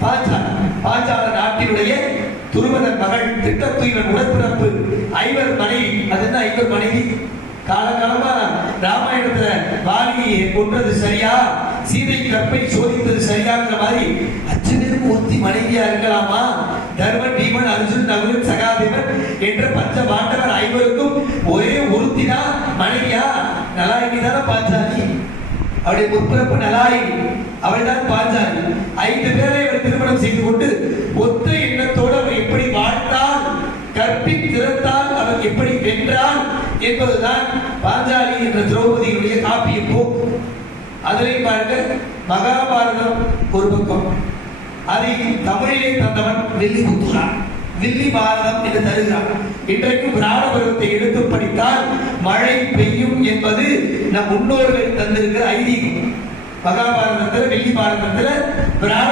பாஞ்சால பாஞ்சால நாட்டினுடைய துருவதன் மகள் திட்டத்துயிவன் உடற்பிறப்பு ஐவர் மனைவி அது என்ன ஐவர் மனைவி. காலகாலமா ராமாயணத்துல வாலியை கொன்றது சரியா? சீதை கற்பை சோதித்தது சரியாங்கிற மாதிரி அச்சுவிற்கு ஒருத்தி மனைவியா இருக்கலாமா? தர்மன் பீமன் அர்ஜுன் நகுலன் சகாதேவன் என்ற பஞ்ச பாண்டவர் ஐவருக்கும் ஒரே ஒருத்தினா தான் மனைவியா? நலாயினி தானே பாஞ்சாலி. அவருடைய முற்பிறப்பு நலாயினி அவள் தான் பாஞ்சாலி. ஐந்து கற்பின் திறத்தால் அவன் எப்படி வென்றான் என்பதுதான் பாஞ்சாலி என்ற திரௌபதியுடைய காப்பிய போக்கு அதிலே பாருங்க மகாபாரதம் ஒரு பக்கம். அதை தமிழிலே தந்தவன் வில்லி புத்துரான் வில்லி பாரதம் என்று தருகிறான். இன்றைக்கு பிராண பருவத்தை எடுத்து படித்தால் மழை பெய்யும் என்பது நம் முன்னோர்கள் தந்திருக்கிற ஐதீகம். மகாபாரதத்தில் வெள்ளி பாரதத்துல பிராண